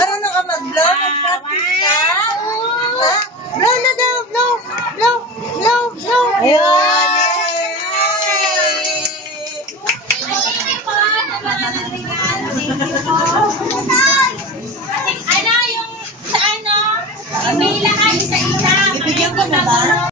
Marunong ka mag-blow? Mag-practice ka? Ha? Blow na daw! Blow! Blow! Blow! Blow! Ayun! Ano yung sa ano? Email lang kayo sa isa. Ibigyan ko na ba?